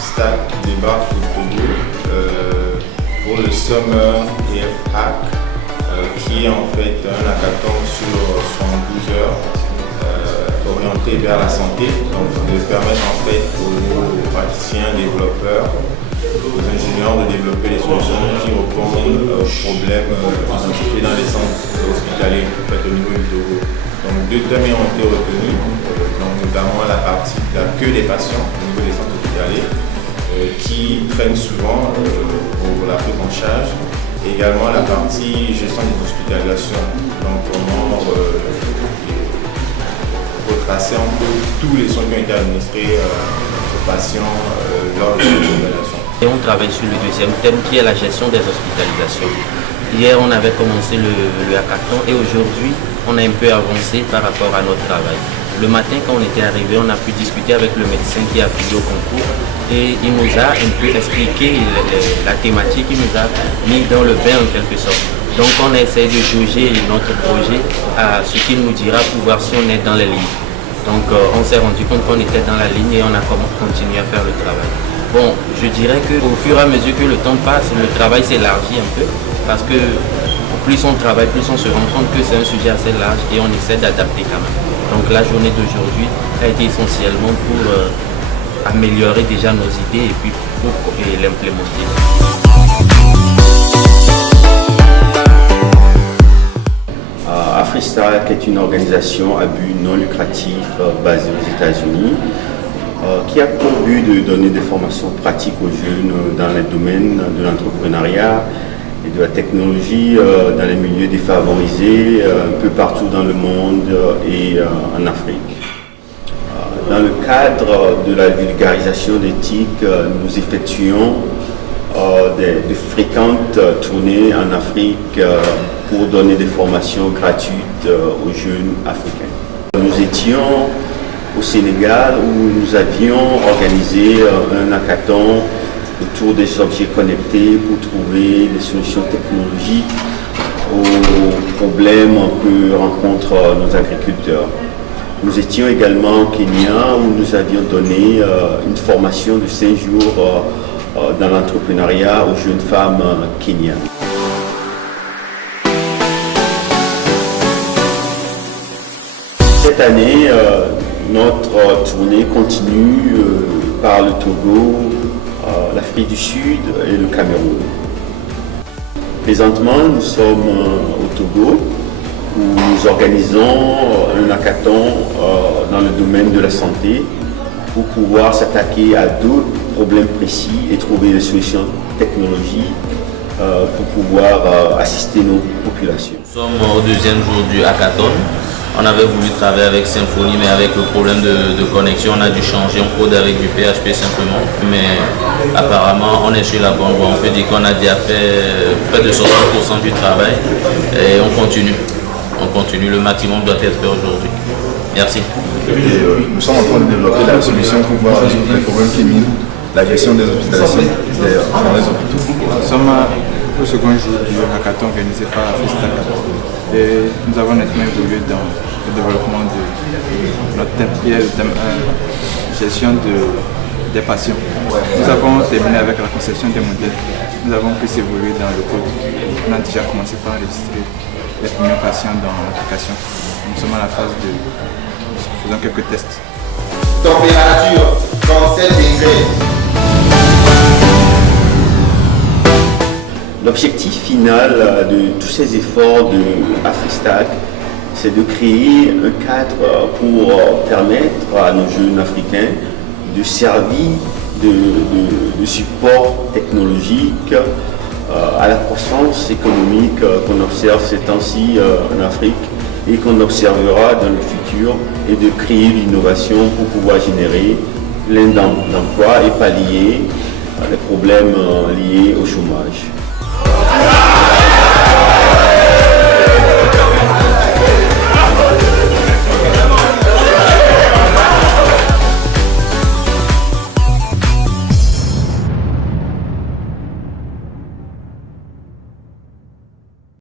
Stack débarque au Togo pour le Summer EF Hack, qui est en fait un hackathon sur 72 heures orienté vers la santé, donc de permettre en fait aux praticiens, développeurs, aux ingénieurs de développer des solutions qui répondent aux problèmes identifiés dans les centres hospitaliers en fait, au niveau du Togo. Donc deux thèmes ont été retenus, donc notamment la partie d'accueil des patients au niveau des centres hospitaliers qui traînent souvent pour la prise en charge, et également la partie gestion des hospitalisations, donc comment retracer un peu tous les soins qui ont été administrés aux patients lors de cette hospitalisation. Et on travaille sur le deuxième thème qui est la gestion des hospitalisations. Hier on avait commencé le hackathon et aujourd'hui on a un peu avancé par rapport à notre travail. Le matin quand on était arrivé, on a pu discuter avec le médecin qui a affilié au concours et il nous a un peu expliqué la thématique, il nous a mis dans le bain en quelque sorte. Donc on essaie de juger notre projet à ce qu'il nous dira pour voir si on est dans les lignes. Donc on s'est rendu compte qu'on était dans la ligne et on a continué à faire le travail. Bon, je dirais qu'au fur et à mesure que le temps passe, le travail s'élargit un peu parce que plus on travaille, plus on se rend compte que c'est un sujet assez large et on essaie d'adapter quand même. Donc la journée d'aujourd'hui a été essentiellement pour améliorer déjà nos idées et puis pour l'implémenter. AfriStack est une organisation à but non lucratif basée aux États-Unis qui a pour but de donner des formations pratiques aux jeunes dans les domaines de l'entrepreneuriat et de la technologie dans les milieux défavorisés un peu partout dans le monde et en Afrique. Dans le cadre de la vulgarisation d'éthique, nous effectuons de fréquentes tournées en Afrique pour donner des formations gratuites aux jeunes africains. Nous étions au Sénégal où nous avions organisé un hackathon autour des objets connectés pour trouver des solutions technologiques aux problèmes que rencontrent nos agriculteurs. Nous étions également au Kenya où nous avions donné une formation de 5 jours dans l'entrepreneuriat aux jeunes femmes kenyanes. Cette année, notre tournée continue par le Togo, l'Afrique du Sud et le Cameroun. Présentement, nous sommes au Togo où nous organisons un hackathon dans le domaine de la santé pour pouvoir s'attaquer à d'autres problèmes précis et trouver des solutions technologiques pour pouvoir assister nos populations. Nous sommes au deuxième jour du hackathon. On avait voulu travailler avec Symfony, mais avec le problème de connexion, on a dû changer, on code avec du PHP simplement. Mais apparemment, on est sur la bonne voie. On peut dire qu'on a déjà fait près de 60% du travail et on continue. On continue, le maximum doit être fait aujourd'hui. Merci. Nous sommes en train de développer la solution pour pouvoir résoudre les problèmes qui minent la gestion des hospitalisations dans les hôpitaux. Nous sommes au second jour du hackathon organisé par AfriStack et nous avons nettement évolué dans le développement de notre thème qui est le thème 1, gestion des patients. Nous avons terminé avec la conception des modèles. Nous avons pu évoluer dans le code. On a déjà commencé par enregistrer les premiers patients dans l'application. Nous sommes à la phase de faisant quelques tests. Température 37 degrés. L'objectif final de tous ces efforts de AfriStack, c'est de créer un cadre pour permettre à nos jeunes africains de servir de support technologique à la croissance économique qu'on observe ces temps-ci en Afrique et qu'on observera dans le futur, et de créer l'innovation pour pouvoir générer plein d'emplois et pallier les problèmes liés au chômage.